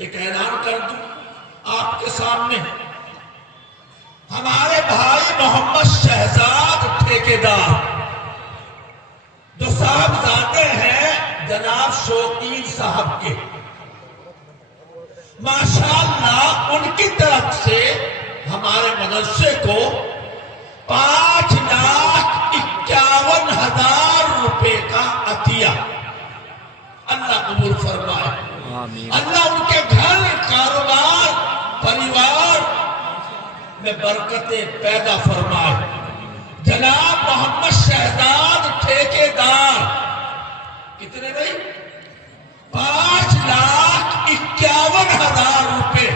ایک اعلان کر دوں آپ کے سامنے، ہمارے بھائی محمد شہزاد ٹھیکیدار جو صاحبزادے ہیں جناب شوقین صاحب کے، ماشاءاللہ ان کی طرف سے ہمارے مدرسے کو 5,51,000 روپے کا عطیہ اللہ قبول فرمائے، اللہ ان کے گھر، کاروبار، پریوار میں برکتیں پیدا فرمائے۔ جناب محمد شہزاد ٹھیکیدار کتنے بھائی؟ 5,51,000 روپے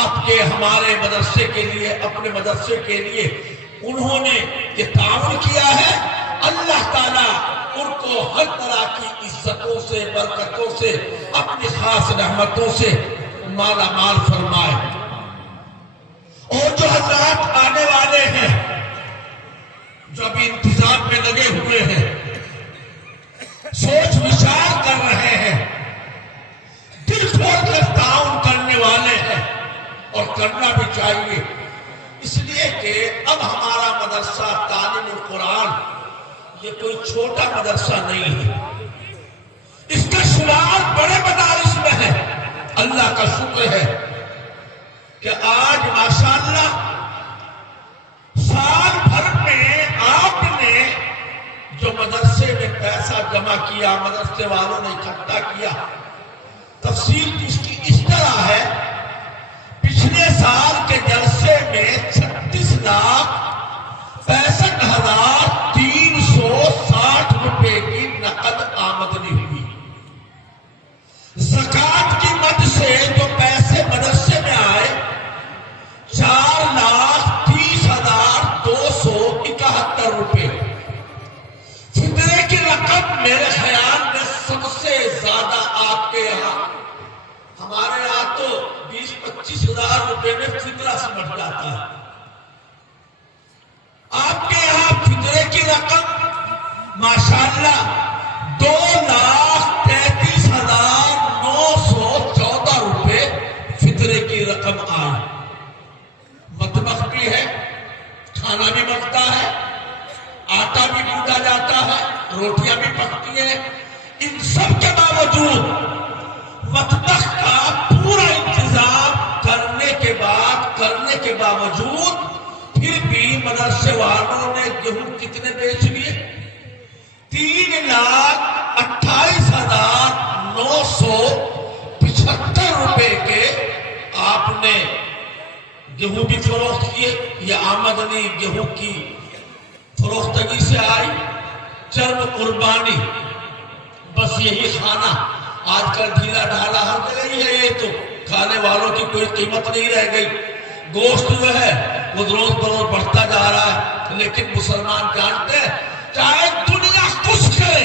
آپ کے ہمارے مدرسے کے لیے، اپنے مدرسے کے لیے انہوں نے یہ تعاون کیا ہے۔ اللہ تعالیٰ ان کو ہر طرح کی عزتوں سے، برکتوں سے، اپنی خاص رحمتوں سے مالا مال فرمائے۔ اور جو حضرات آنے والے ہیں، جو ابھی انتظام میں لگے ہوئے ہیں، سوچ وچار کر رہے ہیں، دل کھول کر تعاون کرنے والے ہیں، اور کرنا بھی چاہیے، اس لیے کہ اب ہمارا مدرسہ تعلیم القرآن یہ کوئی چھوٹا مدرسہ نہیں ہے، اس کا شمار بڑے مدارس میں ہے۔ اللہ کا شکر ہے کہ آج ماشاءاللہ سال بھر میں آپ نے جو مدرسے میں پیسہ جمع کیا، مدرسے والوں نے اکٹھا کیا، تفصیل اس کی اس طرح ہے، پچھلے سال کے جلسے میں 36,65,360 روپے کی نقد آمدنی ہوئی۔ زکوٰۃ کی مد سے جو پیسے مدرسے میں آئے 4,30,271 روپے۔ فطرے کی رقم میرے خیال میں سب سے زیادہ آپ کے یہاں، ہمارے یہاں تو 20-25 ہزار روپے میں فطرہ سمجھ جاتا ہے، آپ کے یہاں فطرے کی رقم ماشاءاللہ 2,33,914 روپے فطرے کی رقم آئی۔ مطبخ بھی ہے، کھانا بھی بنتا ہے، آٹا بھی گوندا جاتا ہے، روٹیاں بھی پکتی ہیں، ان سب کے باوجود مطبخ کا پورا انتظام کرنے کے باوجود پھر بھی مدرسے والوں نے گیہوں کتنے بیچ لیے؟ 3,28,975 روپے کے آپ نے گیہوں بھی فروخت کیے۔ یہ آمدنی گیہوں کی فروختگی سے آئی۔ چرب قربانی، بس یہی کھانا آج کل ڈھیلا ڈھالا ہر جگہ ہی ہے، یہ تو کھانے والوں کی کوئی قیمت نہیں رہ گئی۔ گوشت جو ہے وہ روز بروز بڑھتا جا رہا ہے، لیکن مسلمان جانتے ہیں چاہے دنیا کچھ کرے،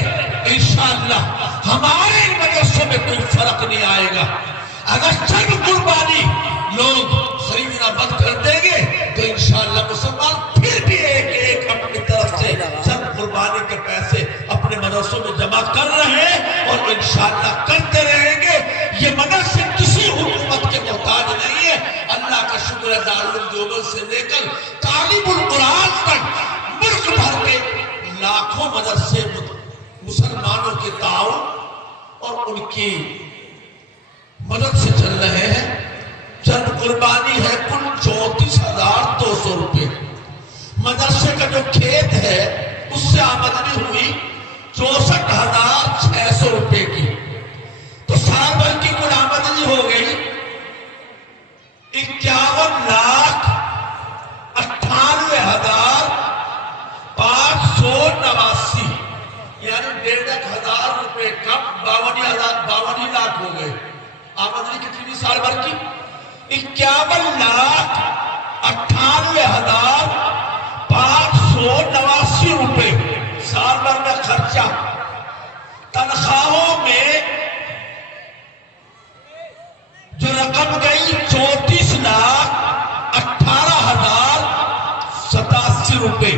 انشاءاللہ ہمارے مدرسوں میں کوئی فرق نہیں آئے گا۔ اگر چرب قربانی لوگ خریدنا بند کر دیں گے تو انشاءاللہ مسلمان پھر بھی ایک اپنی طرف سے چرب قربانی کے پیسے اپنے مدرسوں میں جمع کر رہے ہیں، اور انشاءاللہ کرتے رہیں گے۔ یہ مدرسے کسی حکومت کے محتاج نہیں ہے۔ اللہ کا شکر ہے، دارالعلوم دیوبند سے لے کر تعلیم القرآن تک ملک بھر میں لاکھوں مدرسے مسلمانوں کے تعاون اور ان کی مدد سے چل رہے ہیں۔ چند قربانی ہے کل 34,200 روپے۔ مدرسے کا جو کھیت ہے اس سے آمدنی ہوئی 64,600 روپے کی، تو سال بھر کی کل آمدنی ہو گئی 51,98,589، یعنی 1,500 روپے کم 52 لاکھ ہو گئے۔ آمدنی کتنی سال بھر کی؟ 51,98,589 روپے سال بھر میں خرچہ۔ تنخواہوں میں جو رقم گئی 34,18,087 روپے۔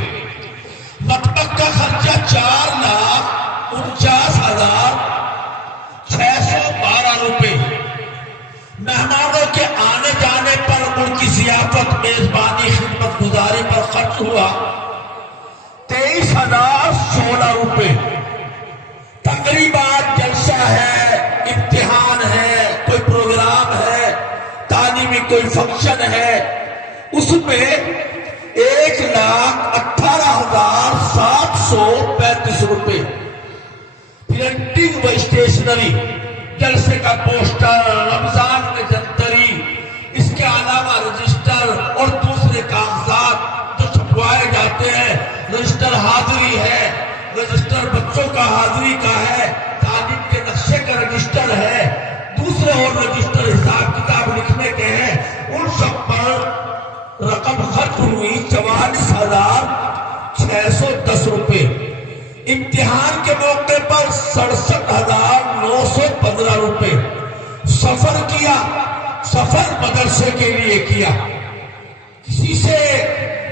مطبخ کا خرچہ 4,49,612 روپے۔ کوئی فنکشن ہے اس میں 1,18,735 روپے، پرنٹنگ و اسٹیشنری، جلسے کا پوسٹر، رمضان میں جنتری، اس کے علاوہ رجسٹر اور دوسرے کاغذات جو چھپوائے جاتے ہیں، رجسٹر حاضری ہے، رجسٹر بچوں کا حاضری کا ہے، تعلیم کے نقشے کا رجسٹر ہے، دوسرے اور رجسٹر حساب کتاب لکھنے کے ہیں، ان سب پر رقم خرچ ہوئی 44,610 روپے۔ امتحان کے موقع پر 67,915 روپے۔ سفر کیا، سفر مدرسے کے لیے کیا، کسی سے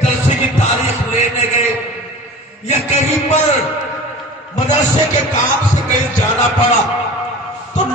درسے کی تاریخ لینے گئے یا کہیں پر مدرسے کے کام سے کہیں جانا پڑا